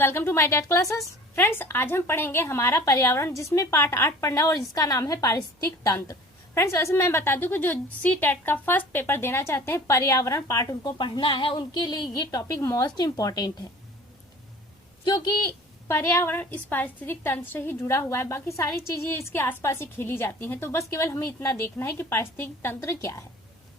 Welcome to my that classes. Friends, आज हम पढ़ेंगे हमारा पर्यावरण, जिसमें पार्ट 8 पढ़ना है और जिसका नाम है पारिस्थितिक तंत्र। फ्रेंड्स, वैसे मैं बता दूं कि जो सी-टेट का फर्स्ट पेपर देना चाहते हैं, पर्यावरण पार्ट उनको पढ़ना है, उनके लिए ये टॉपिक मोस्ट इम्पोर्टेंट है, क्योंकि पर्यावरण इस पारिस्थितिक तंत्र से ही जुड़ा हुआ है। बाकी सारी चीजें इसके आसपास ही खेली जाती हैं, तो बस केवल हमें इतना देखना है कि पारिस्थितिक तंत्र क्या है।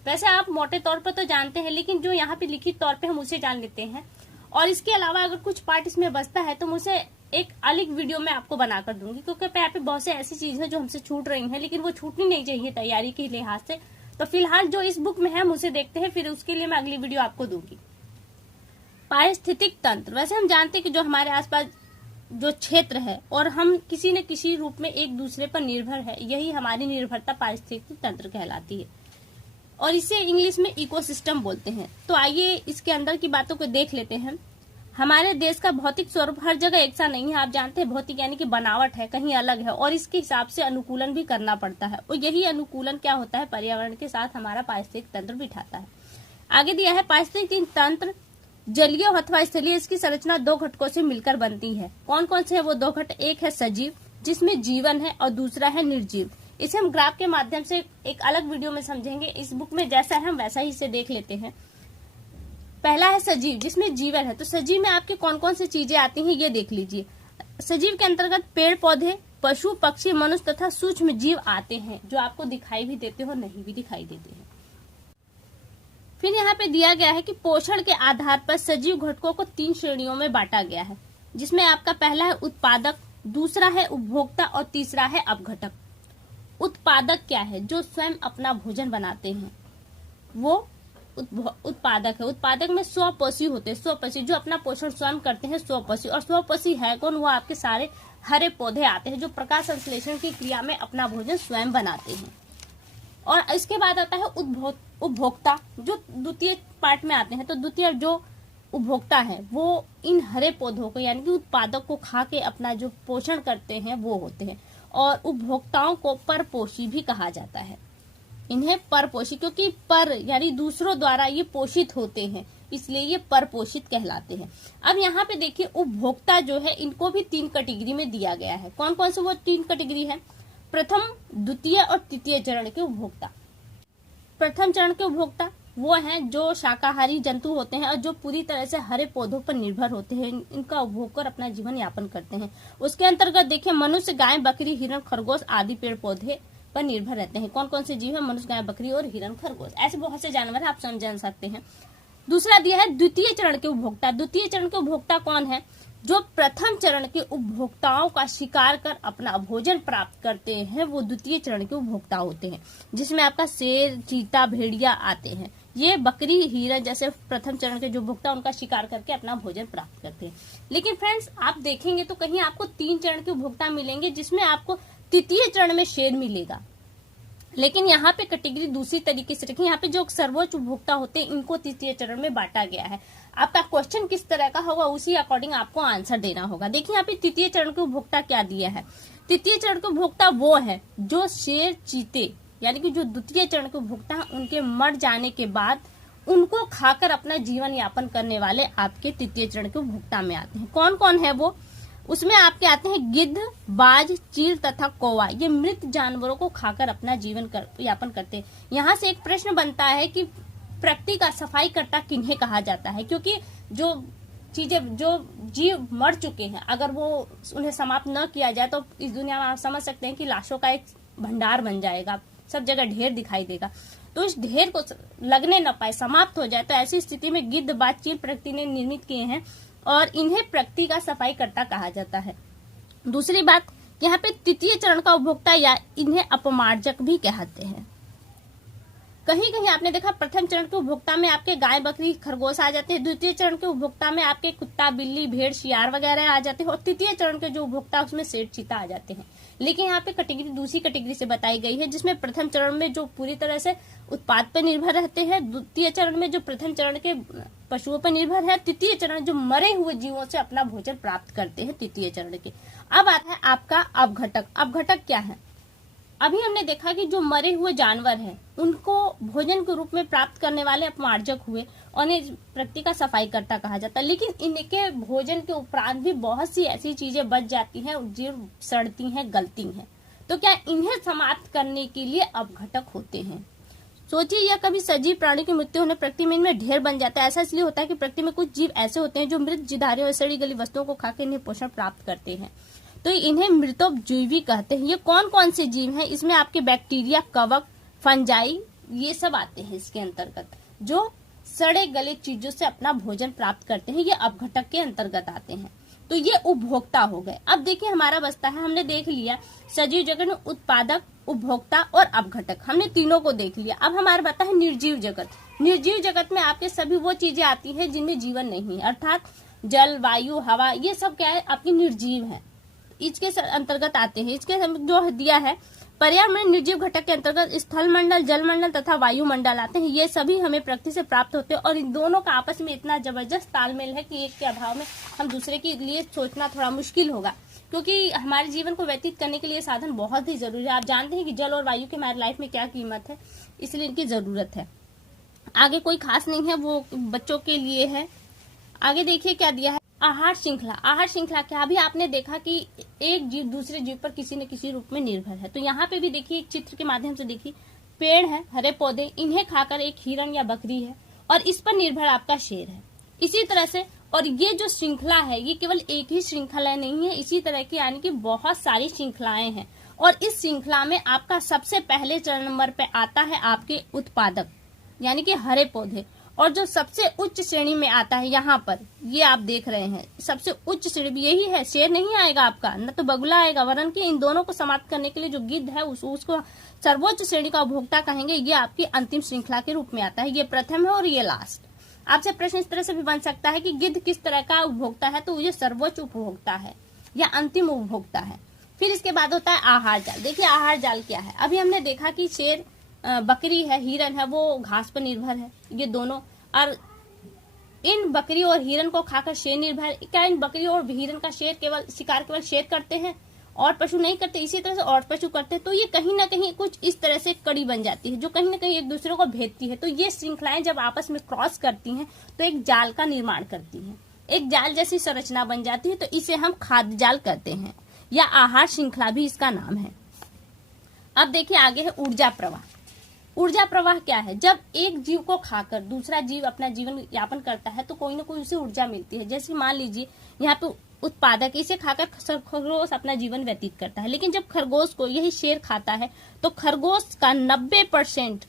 वैसे आप मोटे तौर पर तो जानते हैं, लेकिन जो यहाँ पे लिखित तौर पे हम उसे जान लेते हैं। और इसके अलावा अगर कुछ पार्ट इसमें बचता है तो मुझे एक अलग वीडियो में आपको बनाकर दूंगी, क्योंकि यहाँ पे बहुत से ऐसी चीजें जो हमसे छूट रही हैं, लेकिन वो छूटनी नहीं चाहिए तैयारी के लिहाज से। तो फिलहाल जो इस बुक में है हम उसे देखते हैं, फिर उसके लिए मैं अगली वीडियो आपको दूंगी। पारिस्थितिक तंत्र, वैसे हम जानते हैं कि जो हमारे आसपास जो क्षेत्र है और हम किसी न किसी रूप में एक दूसरे पर निर्भर है, यही हमारी निर्भरता पारिस्थितिक तंत्र कहलाती है, और इसे इंग्लिश में इकोसिस्टम बोलते हैं। तो आइए इसके अंदर की बातों को देख लेते हैं। हमारे देश का भौतिक स्वरूप हर जगह एक सा नहीं है। आप जानते हैं भौतिक यानी कि बनावट है, कहीं अलग है, और इसके हिसाब से अनुकूलन भी करना पड़ता है, और यही अनुकूलन क्या होता है, पर्यावरण के साथ हमारा पारिस्थितिक तंत्र बिठाता है। आगे दिया है पारिस्थितिक तंत्र जलीय अथवा स्थलीय, इसकी संरचना दो घटकों से मिलकर बनती है। कौन कौन से है वो दो घटक? एक है सजीव, जिसमें जीवन है, और दूसरा है निर्जीव। इसे हम ग्राफ के माध्यम से एक अलग वीडियो में समझेंगे। इस बुक में जैसा है हम वैसा ही इसे देख लेते हैं। पहला है सजीव, जिसमें जीवन है। तो सजीव में आपके कौन कौन सी चीजें आती हैं ये देख लीजिए। सजीव के अंतर्गत पेड़ पौधे, पशु पक्षी, मनुष्य तथा सूक्ष्म जीव आते हैं, जो आपको दिखाई भी देते हो, नहीं भी दिखाई देते हैं। फिर यहाँ पे दिया गया है कि पोषण के आधार पर सजीव घटकों को 3 श्रेणियों में बांटा गया है, जिसमें आपका पहला है उत्पादक, दूसरा है उपभोक्ता और तीसरा है अपघटक। उत्पादक क्या है? जो स्वयं अपना भोजन बनाते हैं, वो उत्पादक है। उत्पादक में स्वपोषी होते हैं, स्वपोषी जो अपना पोषण स्वयं करते हैं, स्वपोषी। और स्वपोषी है कौन? वो आपके सारे हरे पौधे आते हैं, जो प्रकाश संश्लेषण की क्रिया में अपना भोजन स्वयं बनाते हैं। और इसके बाद आता है उपभोक्ता, जो द्वितीय पार्ट में आते हैं। तो द्वितीय जो उपभोक्ता है वो इन हरे पौधों को यानी कि उत्पादक को खा के अपना जो पोषण करते हैं वो होते हैं। और उपभोक्ताओं को परपोषी भी कहा जाता है। इन्हें परपोषी, क्योंकि पर यानी दूसरों द्वारा ये पोषित होते हैं, इसलिए ये परपोषित कहलाते हैं। अब यहाँ पे देखिए, उपभोक्ता जो है इनको भी 3 कैटेगरी में दिया गया है। कौन कौन से वो 3 कैटेगरी है? प्रथम, द्वितीय और तृतीय चरण के उपभोक्ता। प्रथम चरण के उपभोक्ता वो हैं जो शाकाहारी जंतु होते हैं और जो पूरी तरह से हरे पौधों पर निर्भर होते हैं, इनका उपभोग कर अपना जीवन यापन करते हैं। उसके अंतर्गत देखिए, मनुष्य, गाय, बकरी, हिरण, खरगोश आदि पेड़ पौधे पर निर्भर रहते हैं। कौन कौन से जीव है? मनुष्य, गाय, बकरी और हिरण, खरगोश। ऐसे बहुत से जानवर आप समझ सकते हैं। दूसरा दिया है द्वितीय चरण के उपभोक्ता। द्वितीय चरण के उपभोक्ता कौन है? जो प्रथम चरण के उपभोक्ताओं का शिकार कर अपना भोजन प्राप्त करते हैं, वो द्वितीय चरण के उपभोक्ता होते हैं, जिसमें आपका शेर, चीता, भेड़िया आते हैं। ये बकरी, हिरण जैसे प्रथम चरण के जो उपभोक्ता उनका शिकार करके अपना भोजन प्राप्त करते हैं। लेकिन फ्रेंड्स, आप देखेंगे तो कहीं आपको 3 चरण के उपभोक्ता मिलेंगे, जिसमें आपको तृतीय चरण में शेर मिलेगा। लेकिन यहाँ पे कैटेगरी दूसरी तरीके से रखें। यहाँ पे जो सर्वोच्च उपभोक्ता होते हैं, इनको तृतीय चरण में बांटा गया है। आपका क्वेश्चन किस तरह का होगा, उसी अकॉर्डिंग आपको आंसर देना होगा। देखिए यहाँ पे तृतीय चरण के उपभोक्ता क्या दिया है। तृतीय चरण के उपभोक्ता वो है जो शेर, चीते यानी कि जो द्वितीय चरण के उपभोक्ता है, उनके मर जाने के बाद उनको खाकर अपना जीवन यापन करने वाले आपके तृतीय चरण के उपभोक्ता में आते हैं। कौन कौन है वो? उसमें आपके आते हैं गिद्ध, बाज, चील तथा कौवा। ये मृत जानवरों को खाकर अपना जीवन यापन करते हैं। यहाँ से एक प्रश्न बनता है कि प्रकृति का सफाई कर्ता किन्हें कहा जाता है, क्योंकि जो चीजें, जो जीव मर चुके हैं, अगर वो उन्हें समाप्त न किया जाए तो इस दुनिया में आप समझ सकते हैं कि लाशों का एक भंडार बन जाएगा, सब जगह ढेर दिखाई देगा। तो इस ढेर को लगने न पाए, समाप्त हो जाए, तो ऐसी स्थिति में गिद्ध, बाज, चील प्रकृति ने निर्मित किए हैं और इन्हें प्रकृति का सफाई कर्ता कहा जाता है। दूसरी बात, यहाँ पे तृतीय चरण का उपभोक्ता या इन्हें अपमार्जक भी कहते हैं। कहीं कहीं आपने देखा प्रथम चरण के उपभोक्ता में आपके गाय, बकरी, खरगोश आ जाते हैं। द्वितीय चरण के उपभोक्ता में आपके कुत्ता, बिल्ली, भेड़, शियार वगैरह आ जाते हैं। और तृतीय चरण के जो उपभोक्ता उसमें शेर, चीता आ जाते हैं। लेकिन यहाँ पे कैटेगरी दूसरी कैटेगरी से बताई गई है, जिसमें प्रथम चरण में जो पूरी तरह से उत्पाद पर निर्भर रहते हैं, द्वितीय चरण में जो प्रथम चरण के पशुओं पर निर्भर है, तृतीय चरण जो मरे हुए जीवों से अपना भोजन प्राप्त करते हैं तृतीय चरण के। अब आता है आपका अपघटक। अपघटक क्या है? अभी हमने देखा कि जो मरे हुए जानवर हैं उनको भोजन के रूप में प्राप्त करने वाले अपमार्जक हुए और इन्हें प्रकृति का सफाई करता कहा जाता है। लेकिन इनके भोजन के उपरांत भी बहुत सी ऐसी चीजें बच जाती हैं जो सड़ती हैं, गलती हैं। तो क्या इन्हें समाप्त करने के लिए अपघटक होते हैं? सोचिए, यह कभी सजीव प्राणी की मृत्यु होने प्रकृति में इनमें ढेर बन जाता है। ऐसा इसलिए होता है कि प्रकृति में कुछ जीव ऐसे होते हैं जो मृत जीवधारी और सड़ी गली वस्तुओं को खाकर इन्हें पोषण प्राप्त करते हैं, तो इन्हें मृतोपजीवी कहते हैं। ये कौन कौन से जीव हैं? इसमें आपके बैक्टीरिया, कवक, फंजाई, ये सब आते हैं इसके अंतर्गत, जो सड़े गले चीजों से अपना भोजन प्राप्त करते हैं। ये अपघटक के अंतर्गत आते हैं। तो ये उपभोक्ता हो गए। अब देखिए हमारा बचता है, हमने देख लिया सजीव जगत में उत्पादक, उपभोक्ता और अपघटक, हमने तीनों को देख लिया। अब हमारा बता है निर्जीव जगत। निर्जीव जगत में आपके सभी वो चीजें आती हैं जिनमें जीवन नहीं है, अर्थात जल, वायु, हवा, ये सब क्या है? आपकी निर्जीव है, इसके अंतर्गत आते हैं। इसके जो दिया है पर्यावरण निर्जीव घटक के अंतर्गत स्थल मंडल, जल मंडल तथा वायुमंडल आते हैं। ये सभी हमें प्रकृति से प्राप्त होते हैं और इन दोनों का आपस में इतना जबरदस्त तालमेल है कि एक के अभाव में हम दूसरे के लिए सोचना थोड़ा मुश्किल होगा, क्योंकि हमारे जीवन को व्यतीत करने के लिए साधन बहुत ही जरूरी है। आप जानते हैं कि जल और वायु की हमारी लाइफ में क्या कीमत है, इसलिए इनकी जरूरत है। आगे कोई खास नहीं है, वो बच्चों के लिए है। आगे देखिए क्या दिया है, आहार श्रृंखला। आहार श्रृंखला क्या? अभी आपने देखा कि एक जीव दूसरे जीव पर किसी न किसी रूप में निर्भर है। तो यहाँ पे भी देखिए एक चित्र के माध्यम से देखिए, पेड़ है, हरे पौधे, इन्हें खाकर एक हिरण या बकरी है और इस पर निर्भर आपका शेर है। इसी तरह से, और ये जो श्रृंखला है ये केवल एक ही श्रृंखला नहीं है, इसी तरह की यानी कि बहुत सारी श्रृंखलाएं हैं। और इस श्रृंखला में आपका सबसे पहले चरण नंबर पे आता है आपके उत्पादक यानी कि हरे पौधे, और जो सबसे उच्च श्रेणी में आता है यहाँ पर, ये आप देख रहे हैं सबसे उच्च श्रेणी यही है। शेर नहीं आएगा आपका, न तो बगुला आएगा, वरन कि इन दोनों को समाप्त करने के लिए जो गिद्ध है उसको सर्वोच्च श्रेणी का उपभोक्ता कहेंगे। ये आपकी अंतिम श्रृंखला के रूप में आता है। ये प्रथम है और ये लास्ट। आपसे प्रश्न इस तरह से भी बन सकता है कि गिद्ध किस तरह का उपभोक्ता है, तो ये सर्वोच्च उपभोक्ता है या अंतिम उपभोक्ता है। फिर इसके बाद होता है आहार जाल। देखिए आहार जाल क्या है? अभी हमने देखा कि शेर, बकरी है, हिरन है, वो घास पर निर्भर है, ये दोनों। और इन बकरी और हिरन को खाकर शेर निर्भर। क्या इन बकरी और हिरन का शिकार केवल शेर करते हैं और पशु नहीं करते? इसी तरह से और पशु करते हैं। तो ये कहीं ना कहीं कुछ इस तरह से कड़ी बन जाती है जो कहीं ना कहीं एक दूसरे को भेदती है। तो ये श्रृंखलाएं जब आपस में क्रॉस करती हैं तो एक जाल का निर्माण करती हैं, एक जाल जैसी संरचना बन जाती है। तो इसे हम खाद्य जाल कहते हैं या आहार श्रृंखला भी इसका नाम है। अब देखिए आगे है ऊर्जा प्रवाह। ऊर्जा प्रवाह क्या है? जब एक जीव को खाकर दूसरा जीव अपना जीवन यापन करता है तो कोई ना कोई उसे ऊर्जा मिलती है। जैसे मान लीजिए यहाँ पे उत्पादक, इसे खाकर खरगोश अपना जीवन व्यतीत करता है, लेकिन जब खरगोश को यही शेर खाता है तो खरगोश का 90%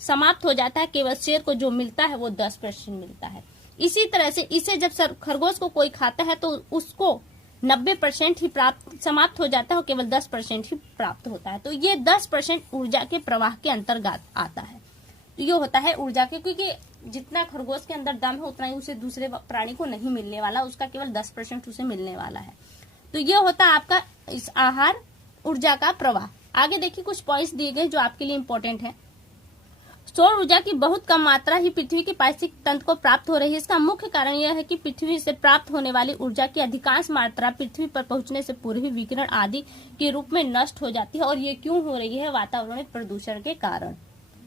समाप्त हो जाता है, केवल शेर को जो मिलता है वो 10% मिलता है। इसी तरह से इसे जब खरगोश को कोई खाता है तो उसको 90% ही समाप्त हो जाता है और केवल 10% ही प्राप्त होता है। तो ये 10% ऊर्जा के प्रवाह के अंतर्गत आता है। तो ये होता है ऊर्जा के, क्योंकि जितना खरगोश के अंदर दम है उतना ही उसे दूसरे प्राणी को नहीं मिलने वाला, उसका केवल 10% उसे मिलने वाला है। तो ये होता है आपका इस आहार ऊर्जा का प्रवाह। आगे देखिए कुछ पॉइंट्स दिए गए जो आपके लिए इम्पोर्टेंट है। सौर ऊर्जा की बहुत कम मात्रा ही पृथ्वी के पारिस्थितिक तंत्र को प्राप्त हो रही है। इसका मुख्य कारण यह है कि पृथ्वी से प्राप्त होने वाली ऊर्जा की अधिकांश मात्रा पृथ्वी पर पहुंचने से पूर्व ही विकिरण आदि के रूप में नष्ट हो जाती है। और ये क्यों हो रही है? वातावरणीय प्रदूषण के कारण।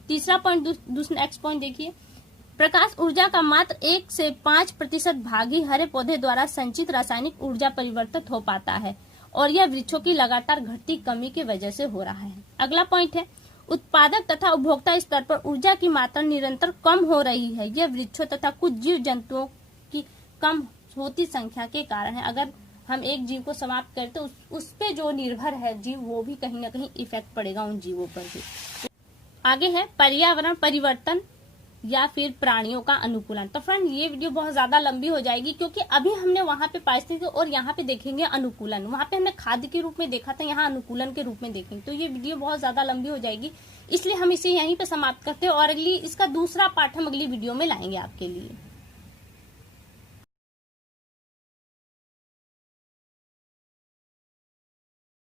तीसरा पॉइंट, नेक्स्ट पॉइंट देखिए, प्रकाश ऊर्जा का मात्र 1 से 5% भाग ही हरे पौधे द्वारा संचित रासायनिक ऊर्जा परिवर्तित हो पाता है और यह वृक्षों की लगातार घटती कमी की वजह से हो रहा है। अगला पॉइंट है, उत्पादक तथा उपभोक्ता स्तर पर ऊर्जा की मात्रा निरंतर कम हो रही है। यह वृक्षों तथा कुछ जीव जंतुओं की कम होती संख्या के कारण है। अगर हम एक जीव को समाप्त करें तो उस पे जो निर्भर है जीव, वो भी कहीं ना कहीं इफेक्ट पड़ेगा उन जीवों पर भी। आगे है पर्यावरण परिवर्तन या फिर प्राणियों का अनुकूलन। तो फ्रेंड ये वीडियो बहुत ज्यादा लंबी हो जाएगी, क्योंकि अभी हमने वहां पे पारिस्थितिकी और यहाँ पे देखेंगे अनुकूलन। वहां पे हमने खाद्य के रूप में देखा था, यहाँ अनुकूलन के रूप में देखेंगे। तो ये वीडियो बहुत ज्यादा लंबी हो जाएगी, इसलिए हम इसे यहीं पे समाप्त करते हैं और इसका दूसरा पार्ट हम अगली वीडियो में लाएंगे आपके लिए।